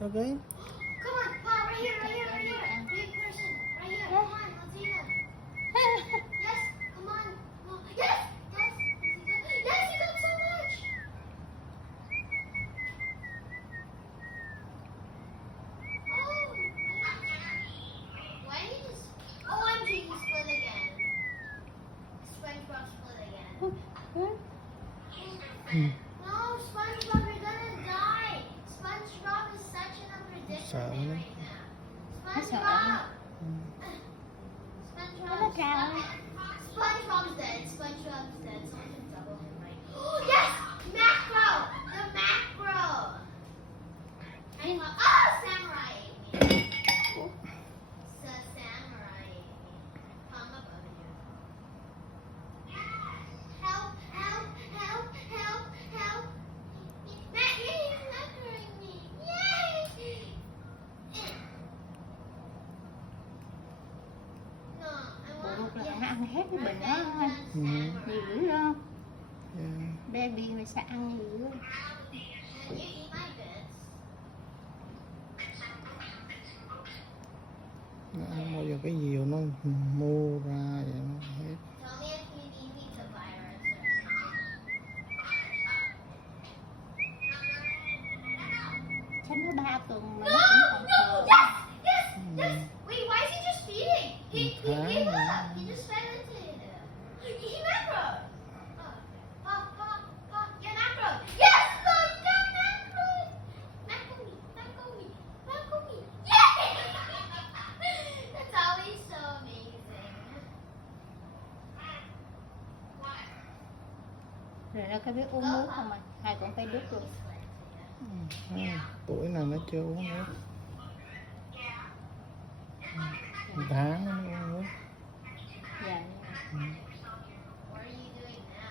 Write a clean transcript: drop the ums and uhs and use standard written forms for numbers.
Okay. Come on, Paul, right here, right here, right here. Big person, right here. Come on, let's eat him. Yes, come on. No. Yes, yes. Yes, you got so much. Oh, why did you? OMG, he split again. SpongeBob split again. No, SpongeBob, you're gonna die. SpongeBob is such an unpredictable right now. SpongeBob. SpongeBob's dead. SpongeBob's dead. Someone can double him, right? Oh, yes! Macro! The macro! Hang on. Oh, samurai ate me. Samurai ate me. Come up over here. Help! Help! Help! Help! Help! Matt, he's macroing me. Yay! No, I Ủa, want... là nó ăn hết cái bình đó Revenge thôi. on Ừ. samurai. Nhiều dữ không? Yeah. Baby mày sẽ ăn nhiều dữ. And you eat my bits. Nó ăn bao giờ cái nhiều nó mua ra vậy nó hết. Tell me if you need me to virus or Chắc nó 3 tuần mà No! nó cũng còn No! khờ. Yes! Yes! Yes! Wait, why is he just feeding? He gave up. He just fed into it. He macroed. Oh, Pop, get macroed. Yes! Look, got macroed. Macro me, macro me, macro me. Yay! That's always so amazing. Rồi nó cái biết uống nước không à? Hai con phải đứt luôn. Tuổi nào nó chưa uống nước. 1 tháng